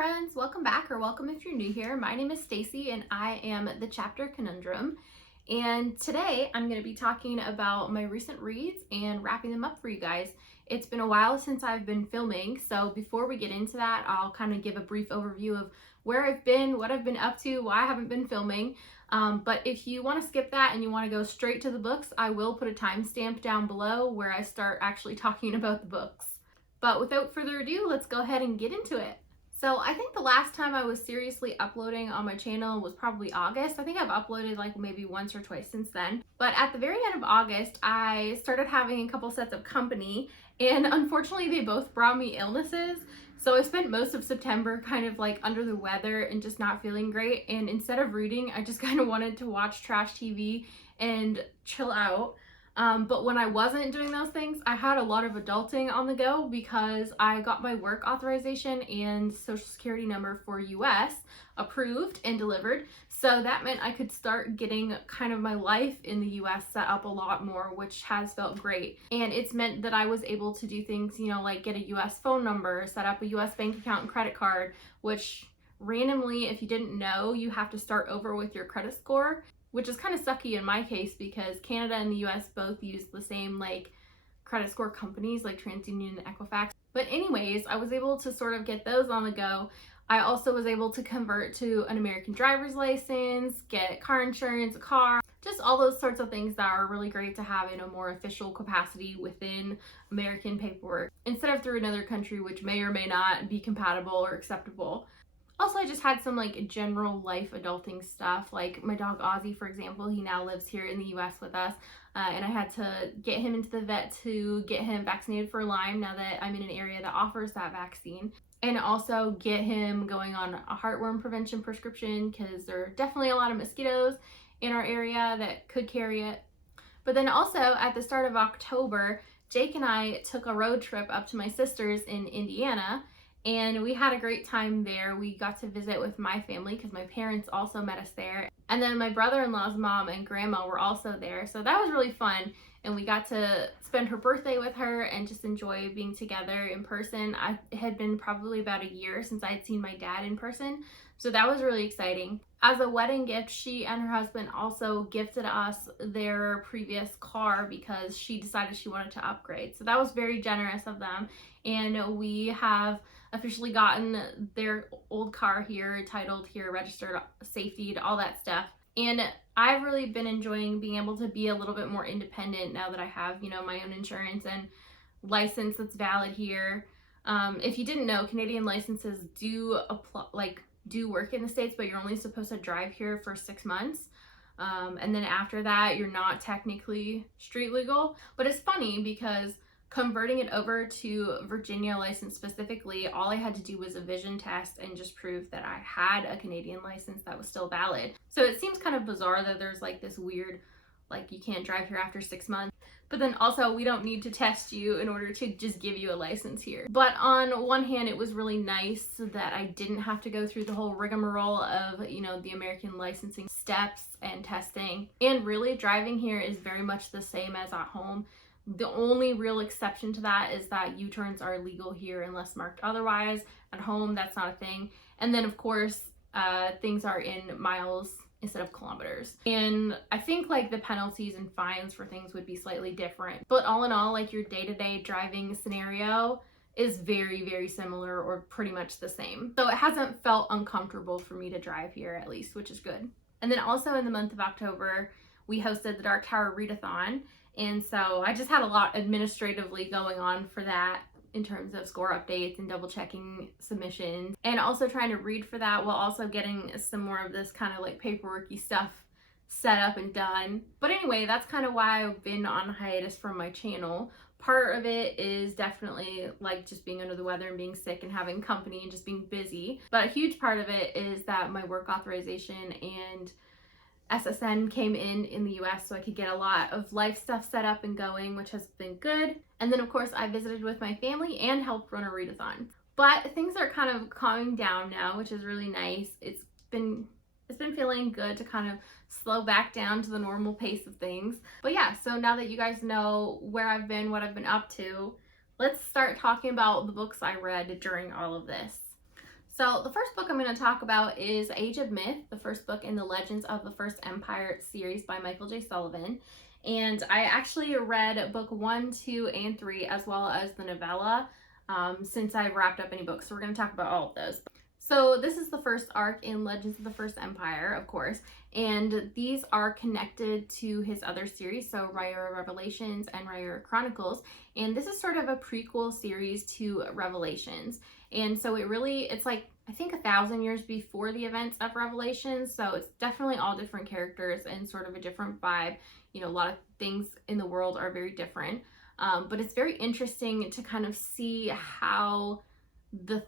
friends, welcome back, or welcome if you're new here. My name is Stacy and I am the Chapter Conundrum. And today I'm going to be talking about my recent reads and wrapping them up for you guys. It's been a while since I've been filming, so before we get into that, I'll kind of give a brief overview of where I've been, what I've been up to, why I haven't been filming. But if you want to skip that and you want to go straight to the books, I will put a timestamp down below where I start actually talking about the books. But without further ado, let's go ahead and get into it. So I think the last time I was seriously uploading on my channel was probably August. I think I've uploaded like maybe once or twice since then. But at the very end of August, I started having a couple sets of company, and unfortunately they both brought me illnesses. So I spent most of September kind of like under the weather and just not feeling great. And instead of reading, I just kind of wanted to watch trash TV and chill out. But when I wasn't doing those things, I had a lot of adulting on the go because I got my work authorization and social security number for US approved and delivered. So that meant I could start getting kind of my life in the US set up a lot more, which has felt great. And it's meant that I was able to do things, you know, like get a US phone number, set up a US bank account and credit card, which randomly, if you didn't know, you have to start over with your credit score, which is kind of sucky in my case because Canada and the US both use the same like credit score companies like TransUnion and Equifax. But anyways, I was able to sort of get those on the go. I also was able to convert to an American driver's license, get car insurance, a car, just all those sorts of things that are really great to have in a more official capacity within American paperwork instead of through another country which may or may not be compatible or acceptable. Also, I just had some like general life adulting stuff, like my dog Ozzy, for example. He now lives here in the US with us, and I had to get him into the vet to get him vaccinated for Lyme now that I'm in an area that offers that vaccine, and also get him going on a heartworm prevention prescription because there are definitely a lot of mosquitoes in our area that could carry it. But then also at the start of October, Jake and I took a road trip up to my sister's in Indiana. And we had a great time there. We got to visit with my family because my parents also met us there. And then my brother-in-law's mom and grandma were also there. So that was really fun. And we got to spend her birthday with her and just enjoy being together in person. It had been probably about a year since I had seen my dad in person. So that was really exciting. As a wedding gift, she and her husband also gifted us their previous car because she decided she wanted to upgrade. So that was very generous of them. And we have officially gotten their old car here, titled here, registered, safetied, all that stuff. And I've really been enjoying being able to be a little bit more independent now that I have, you know, my own insurance and license that's valid here. If you didn't know, Canadian licenses do apply, do work in the States, but you're only supposed to drive here for 6 months. And then after that, you're not technically street legal. But it's funny because converting it over to Virginia license specifically, all I had to do was a vision test and just prove that I had a Canadian license that was still valid. So it seems kind of bizarre that there's like this weird, like you can't drive here after 6 months. But then also we don't need to test you in order to just give you a license here. But on one hand, it was really nice that I didn't have to go through the whole rigmarole of, you know, the American licensing steps and testing. And really driving here is very much the same as at home. The only real exception to that is that U-turns are legal here unless marked otherwise. At home, that's not a thing. And then of course, things are in miles instead of kilometers. And I think like the penalties and fines for things would be slightly different. But all in all, like your day-to-day driving scenario is very, very similar or pretty much the same. So it hasn't felt uncomfortable for me to drive here at least, which is good. And then also in the month of October, we hosted the Dark Tower Readathon. And so I just had a lot administratively going on for that in terms of score updates and double checking submissions and also trying to read for that while also getting some more of this kind of like paperworky stuff set up and done. But anyway, that's kind of why I've been on hiatus from my channel. Part of it is definitely like just being under the weather and being sick and having company and just being busy. But a huge part of it is that my work authorization and SSN came in the US so I could get a lot of life stuff set up and going, which has been good. And then of course I visited with my family and helped run a readathon. But things are kind of calming down now, which is really nice. It's been feeling good to kind of slow back down to the normal pace of things. But yeah, so now that you guys know where I've been, what I've been up to, let's start talking about the books I read during all of this. So the first book I'm going to talk about is Age of Myth, the first book in the Legends of the First Empire series by Michael J. Sullivan. And I actually read book 1, 2, and 3, as well as the novella, since I've wrapped up any books. So we're going to talk about all of those. So this is the first arc in Legends of the First Empire, of course, and these are connected to his other series, so Rhaenyra Revelations and Rhaenyra Chronicles, and this is sort of a prequel series to Revelations. And so it's like, I think 1,000 years before the events of Revelations, so it's definitely all different characters and sort of a different vibe. You know, a lot of things in the world are very different, but it's very interesting to kind of see how the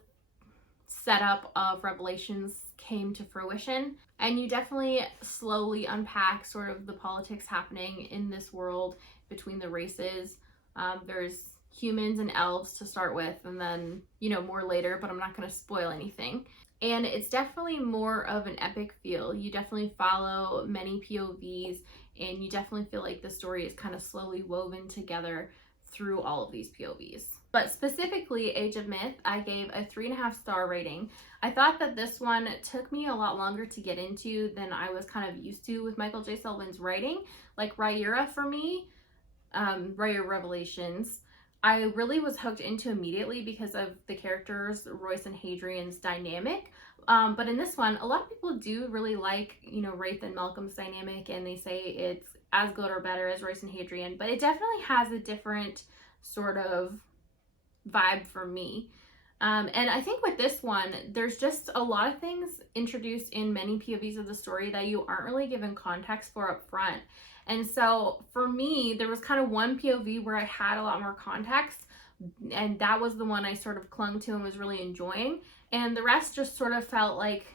setup of Revelations came to fruition. And you definitely slowly unpack sort of the politics happening in this world between the races. There's humans and elves to start with, and then, you know, more later, but I'm not going to spoil anything. And it's definitely more of an epic feel. You definitely follow many POVs, and you definitely feel like the story is kind of slowly woven together through all of these POVs. But specifically, Age of Myth, I gave a 3.5-star rating. I thought that this one took me a lot longer to get into than I was kind of used to with Michael J. Sullivan's writing. Like Rhaenyra for me, Rhaenyra Revelations, I really was hooked into immediately because of the characters, Royce and Hadrian's dynamic. But in this one, a lot of people do really like, you know, Wraith and Malcolm's dynamic, and they say it's as good or better as Royce and Hadrian, but it definitely has a different sort of vibe for me. And I think with this one, there's just a lot of things introduced in many POVs of the story that you aren't really given context for up front. And so for me, there was kind of one POV where I had a lot more context, and that was the one I sort of clung to and was really enjoying. And the rest just sort of felt like,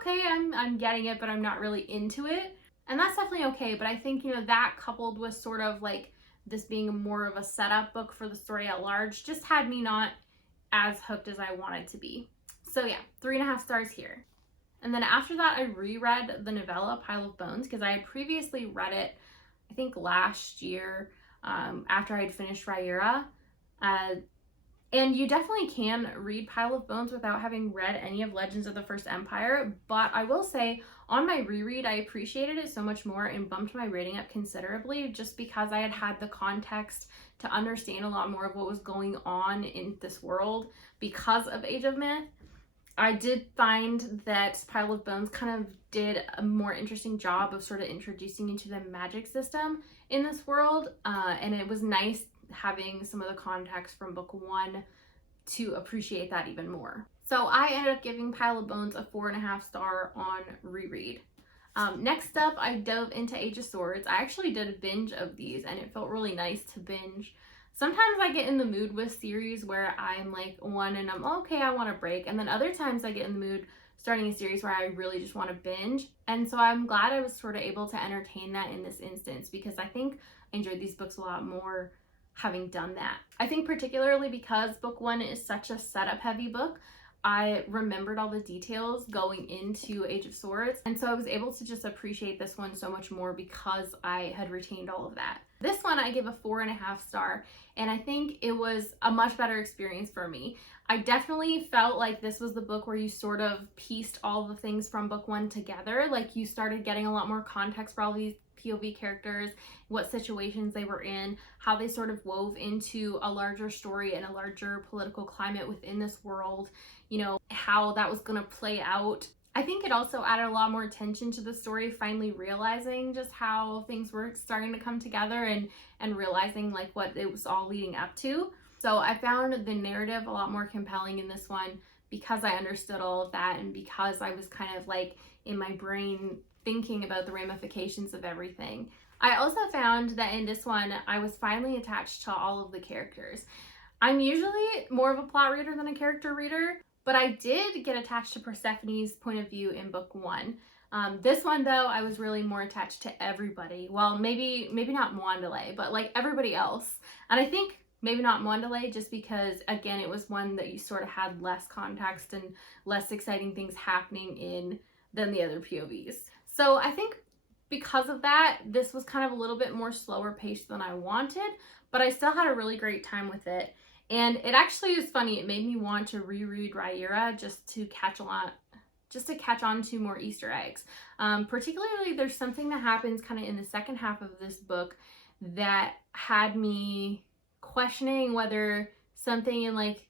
okay, I'm getting it, but I'm not really into it. And that's definitely okay. But I think, you know, that coupled with sort of like this being more of a setup book for the story at large just had me not as hooked as I wanted to be. So yeah, 3.5 stars here. And then after that, I reread the novella Pile of Bones because I had previously read it, I think last year, after I had finished Rhaenyra. And you definitely can read Pile of Bones without having read any of Legends of the First Empire, but I will say on my reread, I appreciated it so much more and bumped my rating up considerably just because I had had the context to understand a lot more of what was going on in this world because of Age of Myth. I did find that Pile of Bones kind of did a more interesting job of sort of introducing you to the magic system in this world, and it was nice having some of the context from book 1 to appreciate that even more. So I ended up giving Pile of Bones a 4.5 star on reread. Next up, I dove into Age of Swords. I actually did a binge of these, and it felt really nice to binge. Sometimes I get in the mood with series where I'm like one and I'm okay, I want to break, and then other times I get in the mood starting a series where I really just want to binge. And so I'm glad I was sort of able to entertain that in this instance because I think I enjoyed these books a lot more having done that. I think particularly because book 1 is such a setup heavy book, I remembered all the details going into Age of Swords, and so I was able to just appreciate this one so much more because I had retained all of that. This one I give a 4.5 star, and I think it was a much better experience for me. I definitely felt like this was the book where you sort of pieced all the things from book 1 together. Like you started getting a lot more context for all these POV characters, what situations they were in, how they sort of wove into a larger story and a larger political climate within this world, you know, how that was going to play out. I think it also added a lot more attention to the story, finally realizing just how things were starting to come together and realizing like what it was all leading up to. So I found the narrative a lot more compelling in this one because I understood all of that and because I was kind of like in my brain thinking about the ramifications of everything. I also found that in this one, I was finally attached to all of the characters. I'm usually more of a plot reader than a character reader, but I did get attached to Persephone's point of view in book 1. This one, though, I was really more attached to everybody. Well, maybe not Mwandale, but like everybody else. And I think maybe not Mwandale just because, again, it was one that you sort of had less context and less exciting things happening in than the other POVs. So I think because of that, this was kind of a little bit more slower paced than I wanted, but I still had a really great time with it. And it actually was funny. It made me want to reread Rhaenyra just to catch on to more Easter eggs. Particularly, there's something that happens kind of in the second half of this book that had me questioning whether something in like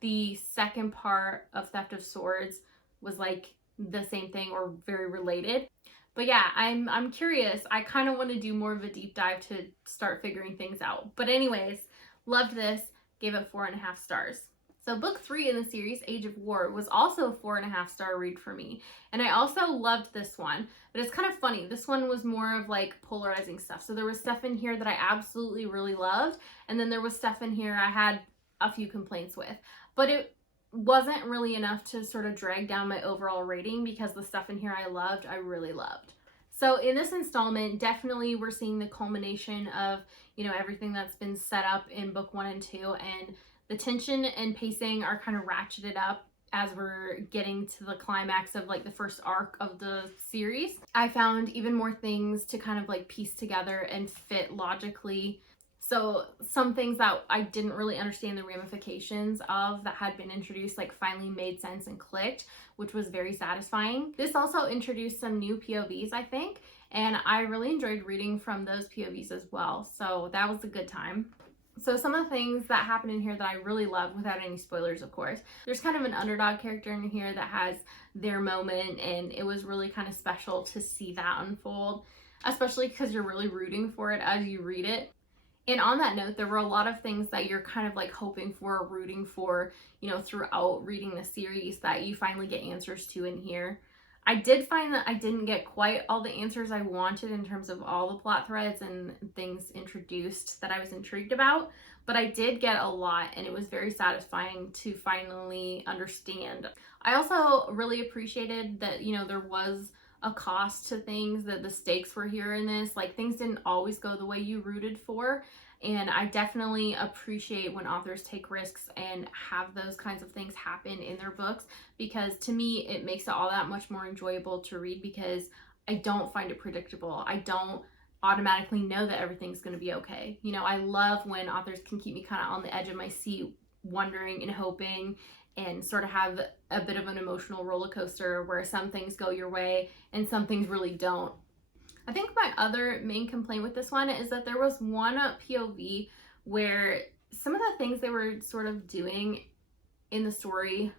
the second part of Theft of Swords was like the same thing or very related. But yeah, I'm curious. I kind of want to do more of a deep dive to start figuring things out. But anyways, loved this. Gave it 4.5 stars. So book 3 in the series, Age of War, was also a 4.5 star read for me. And I also loved this one, but it's kind of funny. This one was more of like polarizing stuff. So there was stuff in here that I absolutely really loved. And then there was stuff in here I had a few complaints with. But it wasn't really enough to sort of drag down my overall rating because the stuff in here I really loved. So in this installment, definitely we're seeing the culmination of, you know, everything that's been set up in book 1 and 2, and the tension and pacing are kind of ratcheted up as we're getting to the climax of like the first arc of the series. I found even more things to kind of like piece together and fit logically. So some things that I didn't really understand the ramifications of that had been introduced like finally made sense and clicked, which was very satisfying. This also introduced some new POVs, I think, and I really enjoyed reading from those POVs as well. So that was a good time. So some of the things that happen in here that I really love, without any spoilers, of course, there's kind of an underdog character in here that has their moment, and it was really kind of special to see that unfold, especially because you're really rooting for it as you read it. And on that note, there were a lot of things that you're kind of like hoping for, rooting for, you know, throughout reading the series that you finally get answers to in here. I did find that I didn't get quite all the answers I wanted in terms of all the plot threads and things introduced that I was intrigued about, but I did get a lot, and it was very satisfying to finally understand. I also really appreciated that, you know, there was a cost to things, that the stakes were here in this. Like, things didn't always go the way you rooted for, and I definitely appreciate when authors take risks and have those kinds of things happen in their books, because to me it makes it all that much more enjoyable to read, because I don't find it predictable. I don't automatically know that everything's going to be okay. You know, I love when authors can keep me kind of on the edge of my seat, wondering and hoping, and sort of have a bit of an emotional roller coaster where some things go your way and some things really don't. I think my other main complaint with this one is that there was one POV where some of the things they were sort of doing in the story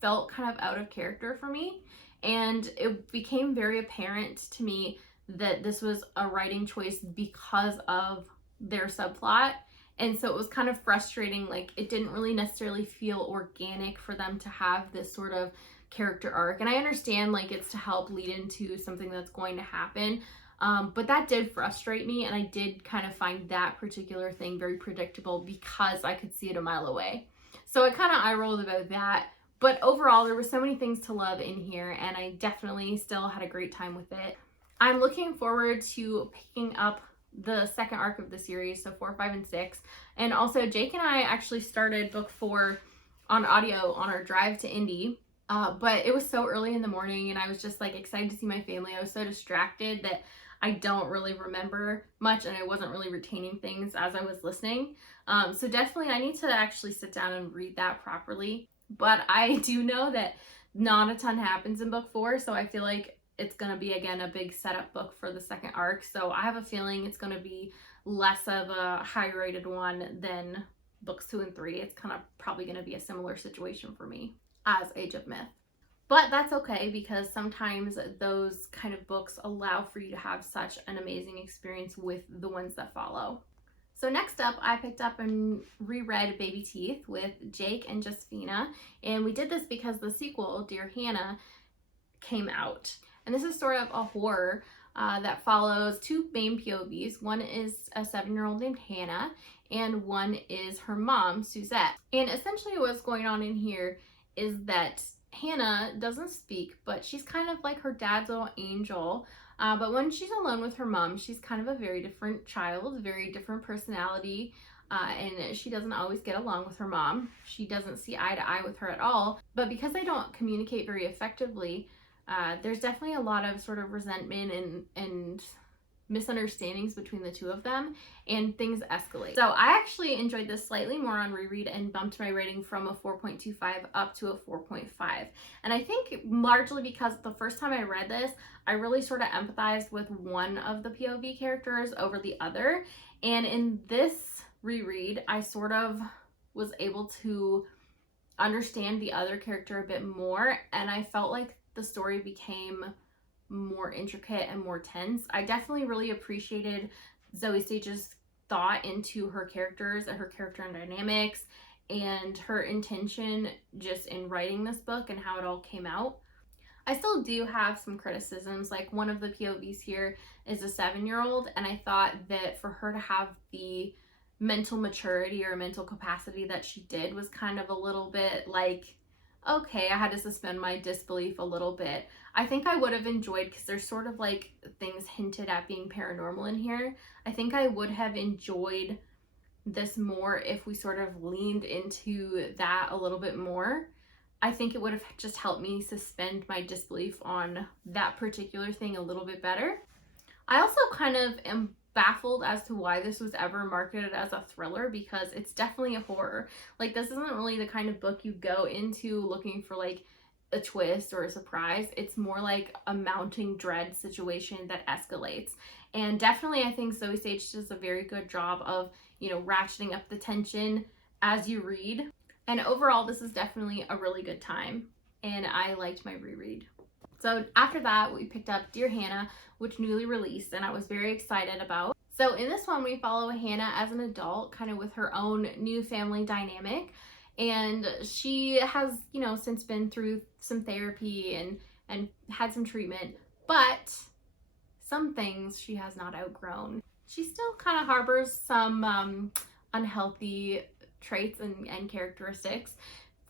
felt kind of out of character for me, and it became very apparent to me that this was a writing choice because of their subplot. And so it was kind of frustrating. Like, it didn't really necessarily feel organic for them to have this sort of character arc. And I understand, like, it's to help lead into something that's going to happen. But that did frustrate me, and I did kind of find that particular thing very predictable because I could see it a mile away. So I kind of eye rolled about that. But overall, there were so many things to love in here, and I definitely still had a great time with it. I'm looking forward to picking up the second arc of the series, so 4, 5, and 6. And also, Jake and I actually started book 4 on audio on our drive to Indy. But it was so early in the morning, and I was just like excited to see my family. I was so distracted that I don't really remember much, and I wasn't really retaining things as I was listening. So definitely I need to actually sit down and read that properly. But I do know that not a ton happens in book 4, so I feel like it's going to be, again, a big setup book for the second arc. So I have a feeling it's going to be less of a high-rated one than books 2 and 3. It's kind of probably going to be a similar situation for me as Age of Myth. But that's okay, because sometimes those kind of books allow for you to have such an amazing experience with the ones that follow. So next up, I picked up and reread Baby Teeth with Jake and Josephina, and we did this because the sequel, Dear Hanna, came out. And this is sort of a horror that follows 2 main POVs. One is a 7-year-old named Hannah, and one is her mom, Suzette. And essentially what's going on in here is that Hannah doesn't speak, but she's kind of like her dad's little angel. But when she's alone with her mom, she's kind of a very different child, very different personality, and she doesn't always get along with her mom. She doesn't see eye to eye with her at all. But because they don't communicate very effectively, there's definitely a lot of sort of resentment and misunderstandings between the two of them, and things escalate. So I actually enjoyed this slightly more on reread and bumped my rating from a 4.25 up to a 4.5. And I think largely because the first time I read this, I really sort of empathized with one of the POV characters over the other. And in this reread, I sort of was able to understand the other character a bit more, and I felt like the story became more intricate and more tense. I definitely really appreciated Zoe Stage's thought into her characters and her character and dynamics and her intention just in writing this book and how it all came out. I still do have some criticisms. Like, one of the POVs here is a 7-year-old, and I thought that for her to have the mental maturity or mental capacity that she did was kind of a little bit like, okay, I had to suspend my disbelief a little bit. I think I would have enjoyed, because there's sort of like things hinted at being paranormal in here. I think I would have enjoyed this more if we sort of leaned into that a little bit more. I think it would have just helped me suspend my disbelief on that particular thing a little bit better. I also kind of am baffled as to why this was ever marketed as a thriller, because it's definitely a horror. Like, this isn't really the kind of book you go into looking for like a twist or a surprise. It's more like a mounting dread situation that escalates. And definitely I think Zoe Stage does a very good job of, you know, ratcheting up the tension as you read. And overall, this is definitely a really good time, and I liked my reread. So after that, we picked up Dear Hanna, which newly released, and I was very excited about. So in this one, we follow Hanna as an adult, kind of with her own new family dynamic. And she has, you know, since been through some therapy and had some treatment, but some things she has not outgrown. She still kind of harbors some unhealthy traits and characteristics,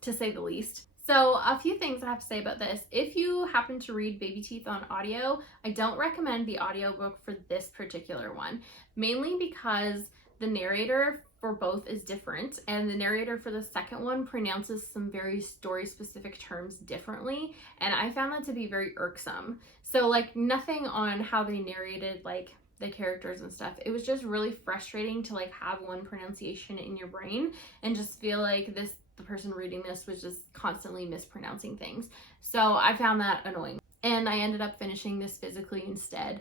to say the least. So a few things I have to say about this. If you happen to read Baby Teeth on audio, I don't recommend the audiobook for this particular one, mainly because the narrator for both is different, and the narrator for the second one pronounces some very story-specific terms differently, and I found that to be very irksome. So like, nothing on how they narrated like the characters and stuff. It was just really frustrating to like have one pronunciation in your brain and just feel like the person reading this was just constantly mispronouncing things. So I found that annoying, and I ended up finishing this physically instead.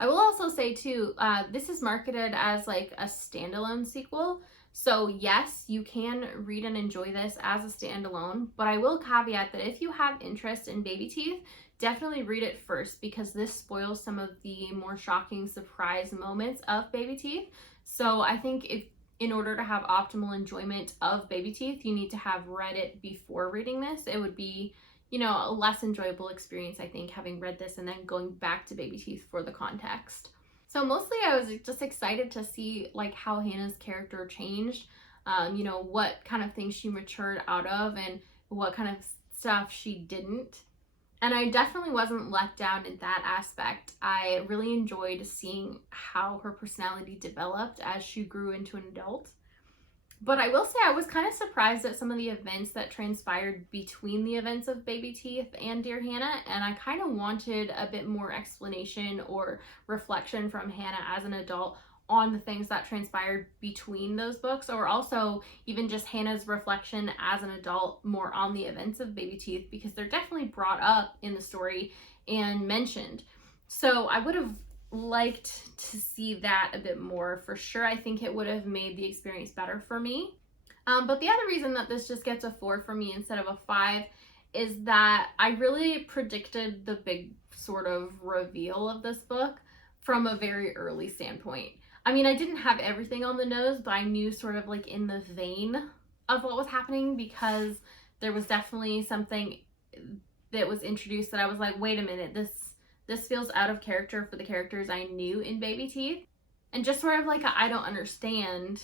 I will also say too, this is marketed as like a standalone sequel. So yes, you can read and enjoy this as a standalone, but I will caveat that if you have interest in Baby Teeth, definitely read it first, because this spoils some of the more shocking surprise moments of Baby Teeth. So I think if in order to have optimal enjoyment of Baby Teeth, you need to have read it before reading this. It would be, you know, a less enjoyable experience, I think, having read this and then going back to Baby Teeth for the context. So mostly I was just excited to see like how Hanna's character changed, you know, what kind of things she matured out of and what kind of stuff she didn't. And I definitely wasn't let down in that aspect. I really enjoyed seeing how her personality developed as she grew into an adult. But I will say I was kind of surprised at some of the events that transpired between the events of Baby Teeth and Dear Hanna, and I kind of wanted a bit more explanation or reflection from Hanna as an adult on the things that transpired between those books, or also even just Hanna's reflection as an adult more on the events of Baby Teeth, because they're definitely brought up in the story and mentioned. So I would have liked to see that a bit more for sure. I think it would have made the experience better for me. But the other reason that this just gets a 4 for me instead of a 5 is that I really predicted the big sort of reveal of this book from a very early standpoint. I mean, I didn't have everything on the nose, but I knew sort of like in the vein of what was happening, because there was definitely something that was introduced that I was like, wait a minute, this feels out of character for the characters I knew in Baby Teeth. And just sort of like a, I don't understand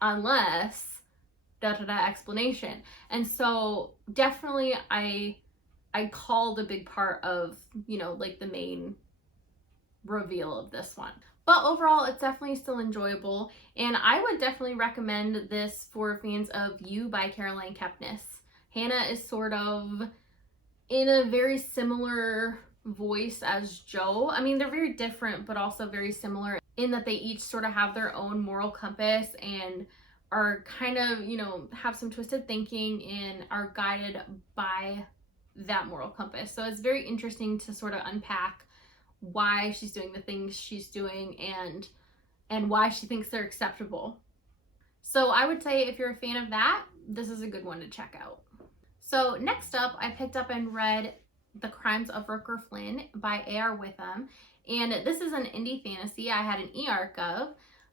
unless da-da-da explanation. And so definitely I called a big part of, you know, like the main reveal of this one. But overall, it's definitely still enjoyable, and I would definitely recommend this for fans of You by Caroline Kepnes. Hanna is sort of in a very similar voice as Joe. I mean, they're very different, but also very similar in that they each sort of have their own moral compass and are kind of, you know, have some twisted thinking and are guided by that moral compass. So it's very interesting to sort of unpack why she's doing the things she's doing and why she thinks they're acceptable. So I would say if you're a fan of that, this is a good one to check out. So next up, I picked up and read The Crimes of Rooker Flynn by A.R. Witham. And this is an indie fantasy I had an e-arc of.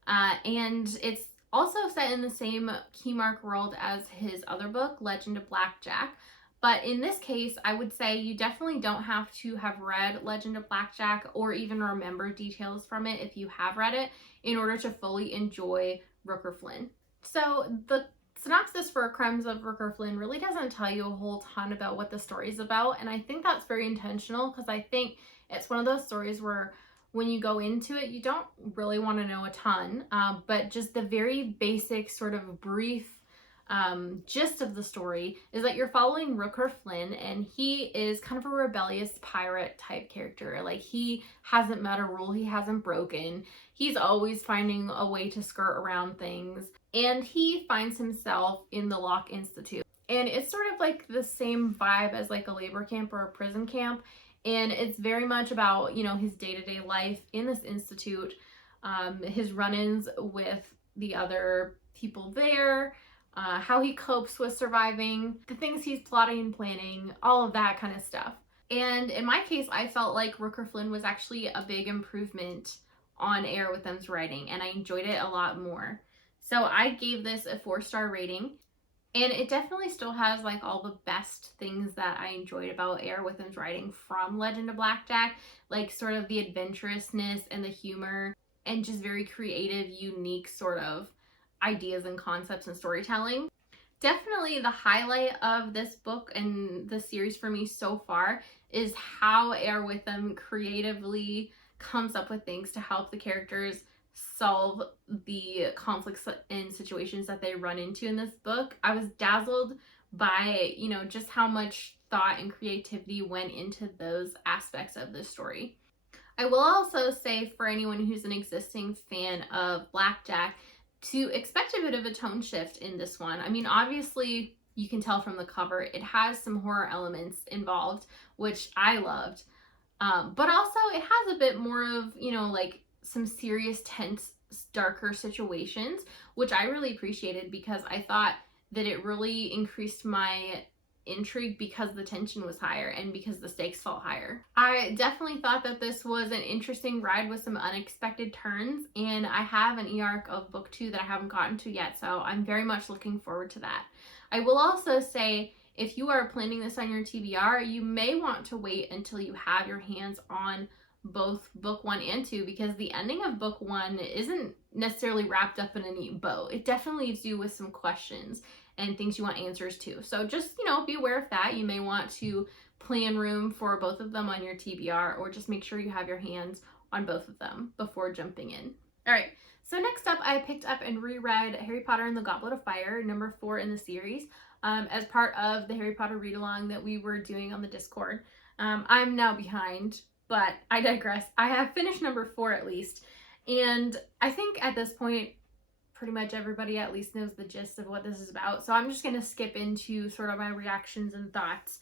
And it's also set in the same Keymark world as his other book, Legend of Blackjack. But in this case, I would say you definitely don't have to have read Legend of Blackjack or even remember details from it if you have read it in order to fully enjoy Rooker Flynn. So the synopsis for Crimes of Rooker Flynn really doesn't tell you a whole ton about what the story is about, and I think that's very intentional because I think it's one of those stories where when you go into it, you don't really want to know a ton, but just the very basic sort of brief gist of the story is that you're following Rooker Flynn, and he is kind of a rebellious pirate type character. Like, he hasn't met a rule he hasn't broken. He's always finding a way to skirt around things, and he finds himself in the Locke Institute. And it's sort of like the same vibe as like a labor camp or a prison camp, and it's very much about, you know, his day-to-day life in this institute, his run-ins with the other people there, how he copes with surviving, the things he's plotting and planning, all of that kind of stuff. And in my case, I felt like Rooker Flynn was actually a big improvement on A.R. Witham's writing, and I enjoyed it a lot more. So I gave this a 4-star rating, and it definitely still has like all the best things that I enjoyed about A.R. Witham's writing from Legend of Blackjack, like sort of the adventurousness and the humor and just very creative, unique sort of ideas and concepts and storytelling. Definitely the highlight of this book and the series for me so far is how A.R. Witham creatively comes up with things to help the characters solve the conflicts and situations that they run into in this book. I was dazzled by, you know, just how much thought and creativity went into those aspects of the story. I will also say, for anyone who's an existing fan of Blackjack, to expect a bit of a tone shift in this one. I mean, obviously, you can tell from the cover, it has some horror elements involved, which I loved. But also, it has a bit more of, you know, like some serious, tense, darker situations, which I really appreciated because I thought that it really increased my intrigue because the tension was higher and because the stakes felt higher. I definitely thought that this was an interesting ride with some unexpected turns, and I have an e-arc of book 2 that I haven't gotten to yet, so I'm very much looking forward to that. I will also say, if you are planning this on your TBR, you may want to wait until you have your hands on both book 1 and 2, because the ending of book 1 isn't necessarily wrapped up in a neat bow. It definitely leaves you with some questions and things you want answers to. So just, you know, be aware of that. You may want to plan room for both of them on your TBR, or just make sure you have your hands on both of them before jumping in. All right, so next up, I picked up and reread Harry Potter and the Goblet of Fire, number 4 in the series, as part of the Harry Potter read-along that we were doing on the Discord. I'm now behind, but I digress. I have finished number 4 at least, and I think at this point, pretty much everybody at least knows the gist of what this is about. So I'm just going to skip into sort of my reactions and thoughts.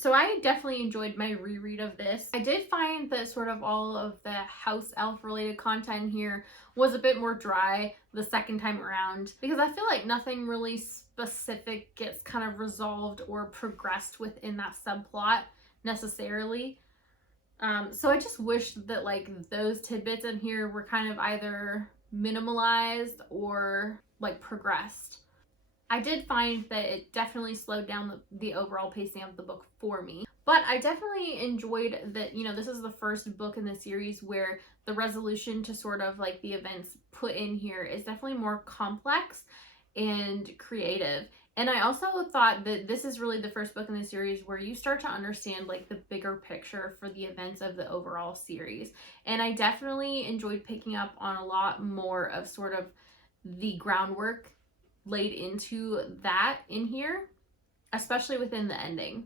So I definitely enjoyed my reread of this. I did find that sort of all of the house elf related content here was a bit more dry the second time around, because I feel like nothing really specific gets kind of resolved or progressed within that subplot necessarily. So I just wish that like those tidbits in here were kind of either minimalized or like progressed. I did find that it definitely slowed down the overall pacing of the book for me, but I definitely enjoyed that, you know, this is the first book in the series where the resolution to sort of like the events put in here is definitely more complex and creative. And I also thought that this is really the first book in the series where you start to understand like the bigger picture for the events of the overall series. And I definitely enjoyed picking up on a lot more of sort of the groundwork laid into that in here, especially within the ending.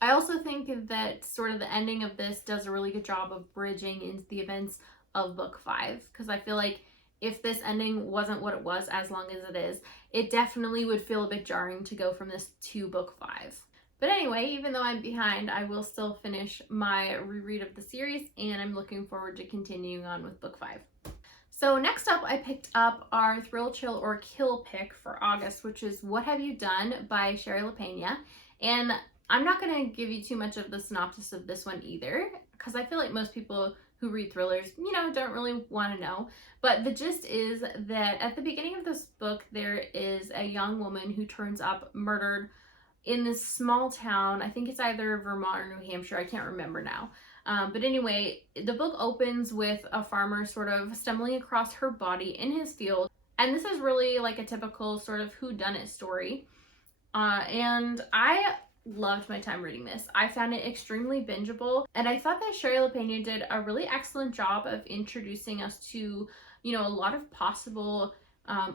I also think that sort of the ending of this does a really good job of bridging into the events of book 5, because I feel like if this ending wasn't what it was as long as it is, it definitely would feel a bit jarring to go from this to book 5. But anyway, even though I'm behind, I will still finish my reread of the series, and I'm looking forward to continuing on with book 5. So next up, I picked up our Thrill, Chill, or Kill pick for August, which is What Have You Done by Sherry LaPena. And I'm not going to give you too much of the synopsis of this one either, because I feel like most people who read thrillers, don't really want to know. But the gist is that at the beginning of this book, there is a young woman who turns up murdered in this small town. I think it's either Vermont or New Hampshire. I can't remember now. But anyway, the book opens with a farmer sort of stumbling across her body in his field. And this is really like a typical sort of whodunit story. And I loved my time reading this. I found it extremely bingeable, and I thought that Sherry LaPena did a really excellent job of introducing us to, a lot of possible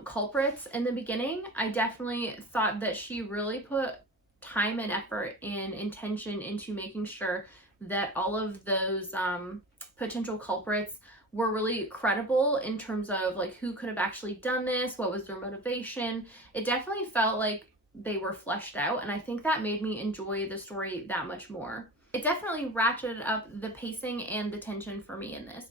culprits in the beginning. I definitely thought that she really put time and effort and intention into making sure that all of those potential culprits were really credible in terms of like who could have actually done this, what was their motivation. It definitely felt like they were fleshed out, and I think that made me enjoy the story that much more. It definitely ratcheted up the pacing and the tension for me in this.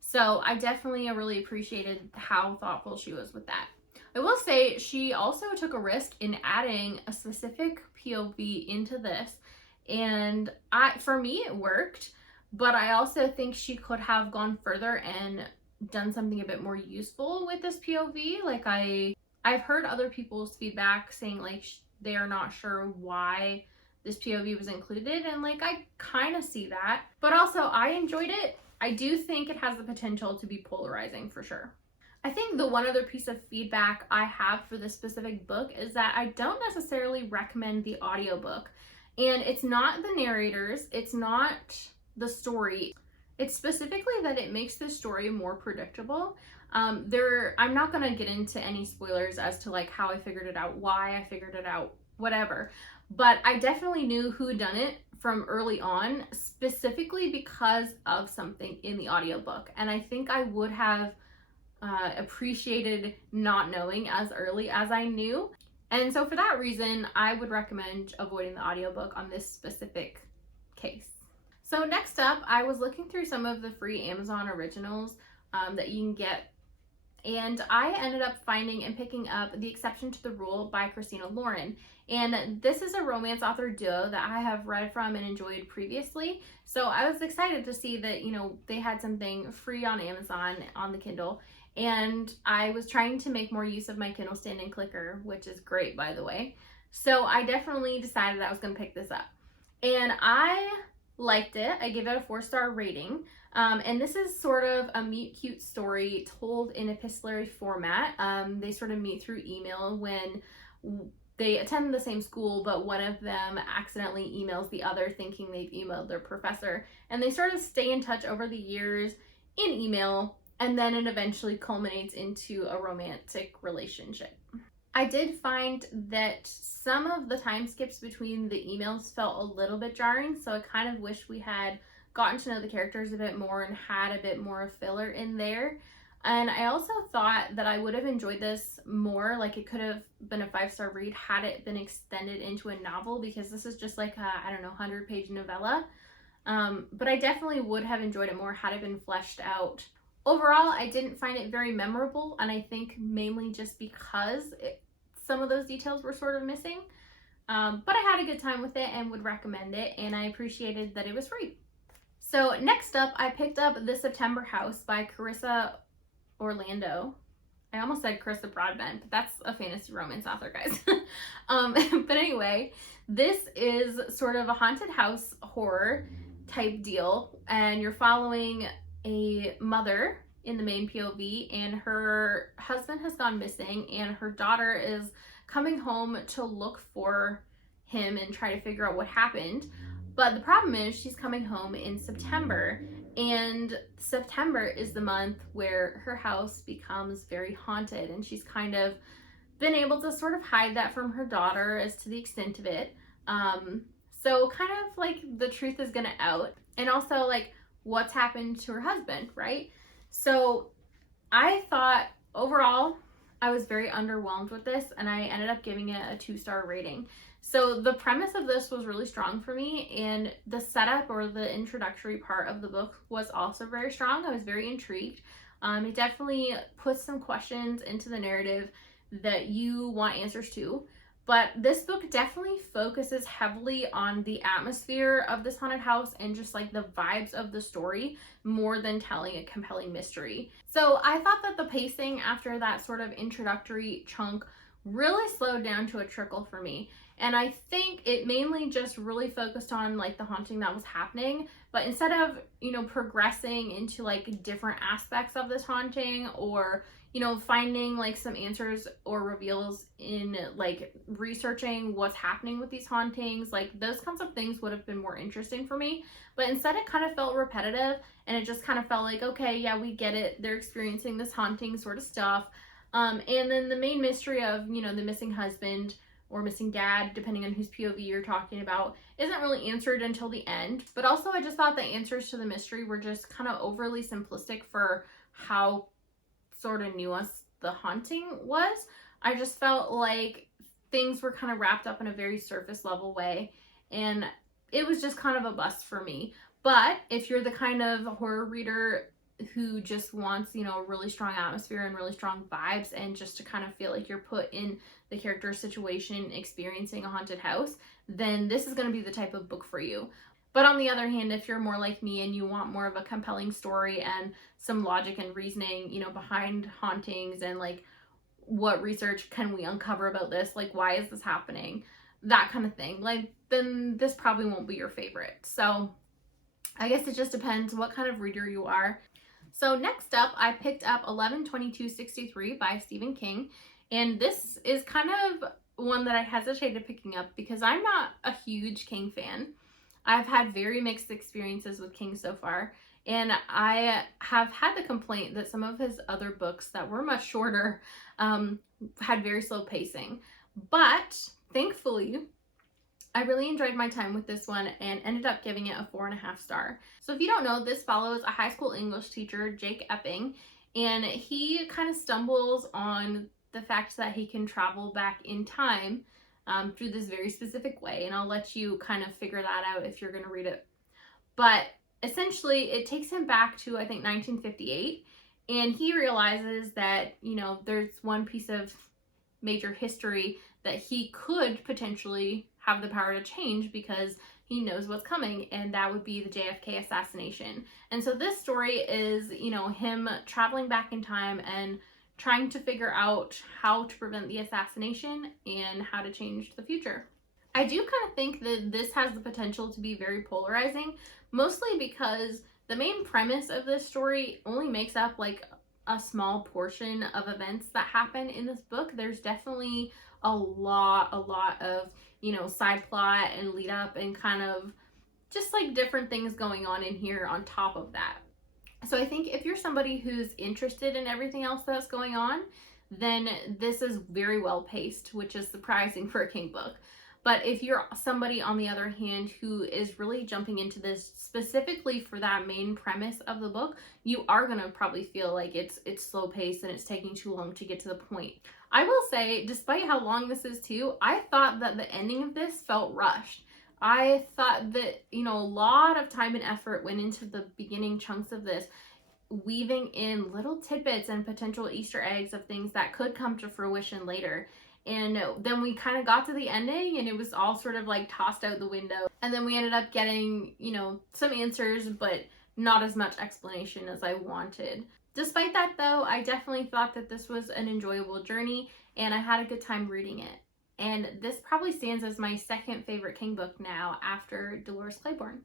So I definitely really appreciated how thoughtful she was with that. I will say she also took a risk in adding a specific POV into this, and for me it worked, but I also think she could have gone further and done something a bit more useful with this POV. Like I've heard other people's feedback saying like they are not sure why this POV was included, and like I kind of see that, but also I enjoyed it. I do think it has the potential to be polarizing for sure. I think the one other piece of feedback I have for this specific book is that I don't necessarily recommend the audiobook. And it's not the narrators, it's not the story. It's specifically that it makes the story more predictable. I'm not going to get into any spoilers as to like how I figured it out, why I figured it out, whatever. But I definitely knew who had done it from early on, specifically because of something in the audiobook. And I think I would have appreciated not knowing as early as I knew. And so for that reason, I would recommend avoiding the audiobook on this specific case. So next up, I was looking through some of the free Amazon originals that you can get, and I ended up finding and picking up The Exception to the Rule by Christina Lauren. And this is a romance author duo that I have read from and enjoyed previously. So I was excited to see that, they had something free on Amazon on the Kindle. And I was trying to make more use of my Kindle stand and clicker, which is great, by the way. So I definitely decided I was going to pick this up. And I liked it. I gave it a 4-star rating. And this is sort of a meet cute story told in epistolary format. They sort of meet through email when they attend the same school, but one of them accidentally emails the other thinking they've emailed their professor. And they sort of stay in touch over the years in email, and then it eventually culminates into a romantic relationship. I did find that some of the time skips between the emails felt a little bit jarring, so I kind of wish we had gotten to know the characters a bit more and had a bit more of filler in there. And I also thought that I would have enjoyed this more, like it could have been a 5-star read had it been extended into a novel, because this is just like a, 100-page novella. But I definitely would have enjoyed it more had it been fleshed out. Overall, I didn't find it very memorable, and I think mainly just because some of those details were sort of missing. But I had a good time with it and would recommend it, and I appreciated that it was free. So next up, I picked up The September House by Carissa Orlando. I almost said Carissa Broadbent, but that's a fantasy romance author, guys. But anyway, this is sort of a haunted house horror type deal, and you're following a mother in the main POV, and her husband has gone missing, and her daughter is coming home to look for him and try to figure out what happened. But the problem is she's coming home in September, and September is the month where her house becomes very haunted, and she's kind of been able to sort of hide that from her daughter as to the extent of it. So kind of like the truth is gonna out, and also like what's happened to her husband, right? So I thought overall I was very underwhelmed with this, and I ended up giving it a 2-star rating. So the premise of this was really strong for me, and the setup or the introductory part of the book was also very strong. I was very intrigued. It definitely puts some questions into the narrative that you want answers to. But this book definitely focuses heavily on the atmosphere of this haunted house and just like the vibes of the story more than telling a compelling mystery. So I thought that the pacing after that sort of introductory chunk really slowed down to a trickle for me. And I think it mainly just really focused on like the haunting that was happening, but instead of, progressing into like different aspects of this haunting, or finding like some answers or reveals in like researching what's happening with these hauntings, like those kinds of things would have been more interesting for me. But instead it kind of felt repetitive, and it just kind of felt like, okay, yeah, we get it. They're experiencing this haunting sort of stuff. And then the main mystery of, the missing husband or missing dad, depending on whose POV you're talking about, isn't really answered until the end. But also I just thought the answers to the mystery were just kind of overly simplistic for how sort of nuanced the haunting was. I just felt like things were kind of wrapped up in a very surface level way, and it was just kind of a bust for me. But if you're the kind of horror reader who just wants, a really strong atmosphere and really strong vibes, and just to kind of feel like you're put in the character situation experiencing a haunted house, then this is going to be the type of book for you. But on the other hand, if you're more like me and you want more of a compelling story and some logic and reasoning, behind hauntings, and like what research can we uncover about this, like why is this happening, that kind of thing, like then this probably won't be your favorite. So I guess it just depends what kind of reader you are. So next up, I picked up 11/22/63 by Stephen King. And this is kind of one that I hesitated picking up because I'm not a huge King fan. I've had very mixed experiences with King so far. And I have had the complaint that some of his other books that were much shorter had very slow pacing. But thankfully, I really enjoyed my time with this one and ended up giving it a 4.5 star. So if you don't know, this follows a high school English teacher, Jake Epping, and he kind of stumbles on the fact that he can travel back in time through this very specific way. And I'll let you kind of figure that out if you're going to read it. But essentially, it takes him back to, I think, 1958. And he realizes that, there's one piece of major history that he could potentially have the power to change because he knows what's coming, and that would be the JFK assassination. And so this story is, him traveling back in time and trying to figure out how to prevent the assassination and how to change the future. I do kind of think that this has the potential to be very polarizing, mostly because the main premise of this story only makes up like a small portion of events that happen in this book. There's definitely a lot of, side plot and lead up and kind of just like different things going on in here on top of that. So I think if you're somebody who's interested in everything else that's going on, then this is very well paced, which is surprising for a King book. But if you're somebody, on the other hand, who is really jumping into this specifically for that main premise of the book, you are going to probably feel like it's slow paced and it's taking too long to get to the point. I will say, despite how long this is too, I thought that the ending of this felt rushed. I thought that, a lot of time and effort went into the beginning chunks of this, weaving in little tidbits and potential Easter eggs of things that could come to fruition later. And then we kind of got to the ending and it was all sort of like tossed out the window. And then we ended up getting, some answers, but not as much explanation as I wanted. Despite that though, I definitely thought that this was an enjoyable journey and I had a good time reading it. And this probably stands as my second favorite King book now after Dolores Claiborne.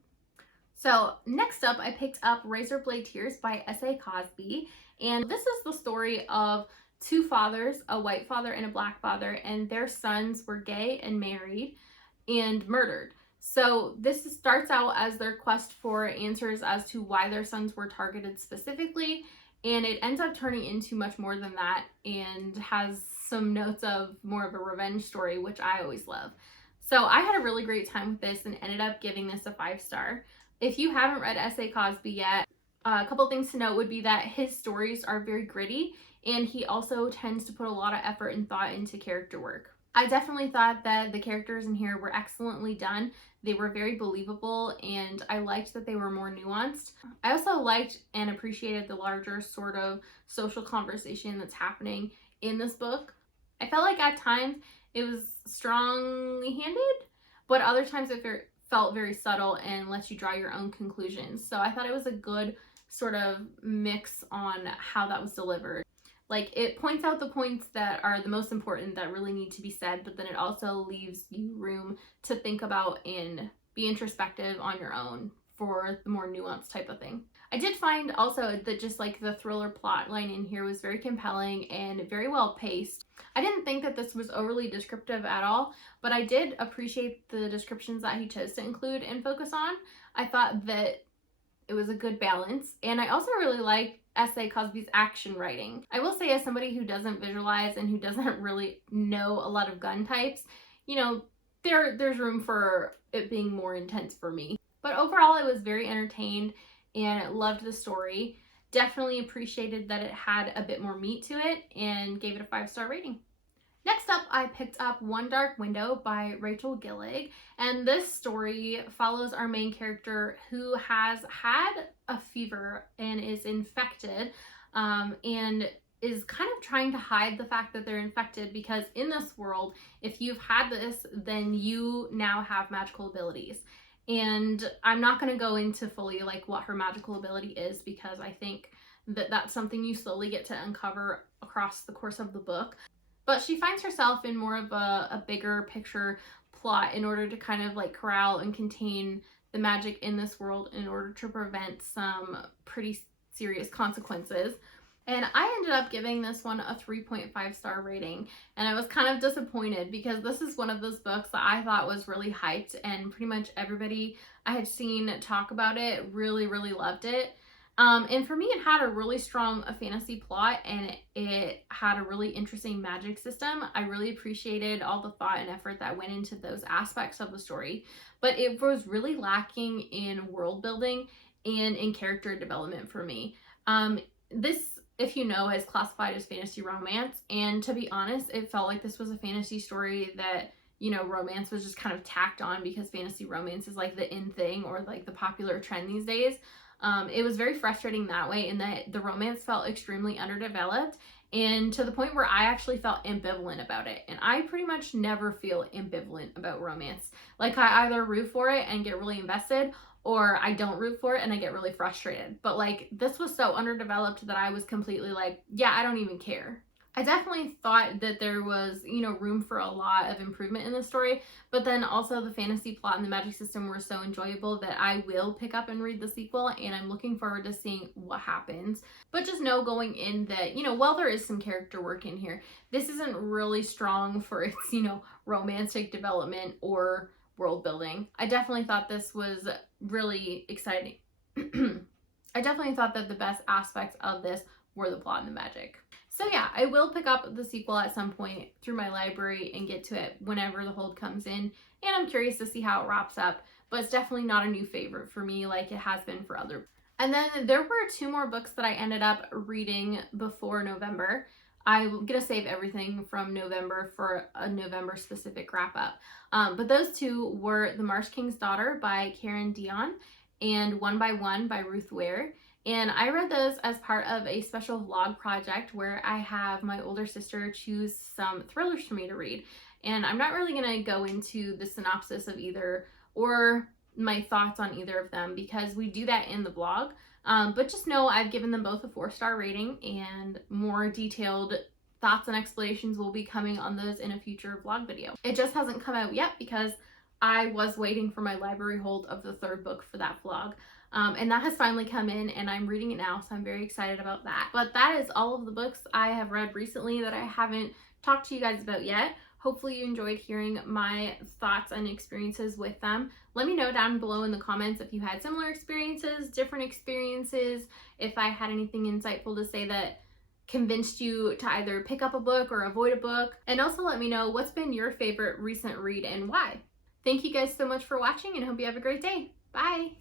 So next up, I picked up Razorblade Tears by S.A. Cosby. And this is the story of two fathers, a white father and a black father, and their sons were gay and married and murdered. So this starts out as their quest for answers as to why their sons were targeted specifically, and it ends up turning into much more than that and has some notes of more of a revenge story, which I always love. So I had a really great time with this and ended up giving this a 5-star. If you haven't read S.A. Cosby yet, a couple things to note would be that his stories are very gritty, and he also tends to put a lot of effort and thought into character work. I definitely thought that the characters in here were excellently done. They were very believable, and I liked that they were more nuanced. I also liked and appreciated the larger sort of social conversation that's happening in this book. I felt like at times it was strongly handed, but other times it felt very subtle and lets you draw your own conclusions. So I thought it was a good sort of mix on how that was delivered. Like, it points out the points that are the most important that really need to be said, but then it also leaves you room to think about and be introspective on your own for the more nuanced type of thing. I did find also that just like the thriller plot line in here was very compelling and very well paced. I didn't think that this was overly descriptive at all, but I did appreciate the descriptions that he chose to include and focus on. I thought that it was a good balance, and I also really liked S.A. Cosby's action writing. I will say, as somebody who doesn't visualize and who doesn't really know a lot of gun types, you know, there's room for it being more intense for me. But overall, I was very entertained and loved the story. Definitely appreciated that it had a bit more meat to it and gave it a 5-star rating. Next up, I picked up One Dark Window by Rachel Gillig, and this story follows our main character who has had a fever and is infected, and is kind of trying to hide the fact that they're infected, because in this world, if you've had this, then you now have magical abilities. And I'm not going to go into fully like what her magical ability is, because I think that that's something you slowly get to uncover across the course of the book. But she finds herself in more of a bigger picture plot in order to kind of like corral and contain the magic in this world in order to prevent some pretty serious consequences. And I ended up giving this one a 3.5-star rating. And I was kind of disappointed, because this is one of those books that I thought was really hyped, and pretty much everybody I had seen talk about it really, really loved it. And for me, it had a really strong fantasy plot, and it had a really interesting magic system. I really appreciated all the thought and effort that went into those aspects of the story, but it was really lacking in world building and in character development for me. This, if you know, is classified as fantasy romance, and to be honest, it felt like this was a fantasy story that, you know, romance was just kind of tacked on because fantasy romance is like the in thing or like the popular trend these days. It was very frustrating that way, in that the romance felt extremely underdeveloped, and to the point where I actually felt ambivalent about it. And I pretty much never feel ambivalent about romance. Like, I either root for it and get really invested, or I don't root for it and I get really frustrated. But like, this was so underdeveloped that I was completely like, yeah, I don't even care. I definitely thought that there was, you know, room for a lot of improvement in the story, but then also the fantasy plot and the magic system were so enjoyable that I will pick up and read the sequel, and I'm looking forward to seeing what happens. But just know going in that, you know, while there is some character work in here, this isn't really strong for its, you know, romantic development or world building. I definitely thought this was really exciting. I definitely thought that the best aspects of this were the plot and the magic. So yeah, I will pick up the sequel at some point through my library and get to it whenever the hold comes in, and I'm curious to see how it wraps up, but it's definitely not a new favorite for me like it has been for other. And then there were 2 more books that I ended up reading before November. I'm gonna save everything from November for a November specific wrap up. But those 2 were The Marsh King's Daughter by Karen Dion and One by One by Ruth Ware. And I read those as part of a special vlog project where I have my older sister choose some thrillers for me to read. And I'm not really going to go into the synopsis of either or my thoughts on either of them, because we do that in the vlog. But just know I've given them both a 4-star rating, and more detailed thoughts and explanations will be coming on those in a future vlog video. It just hasn't come out yet because I was waiting for my library hold of the 3rd book for that vlog. And that has finally come in, and I'm reading it now, so I'm very excited about that. But that is all of the books I have read recently that I haven't talked to you guys about yet. Hopefully you enjoyed hearing my thoughts and experiences with them. Let me know down below in the comments if you had similar experiences, different experiences, if I had anything insightful to say that convinced you to either pick up a book or avoid a book. And also let me know what's been your favorite recent read and why. Thank you guys so much for watching and I hope you have a great day. Bye!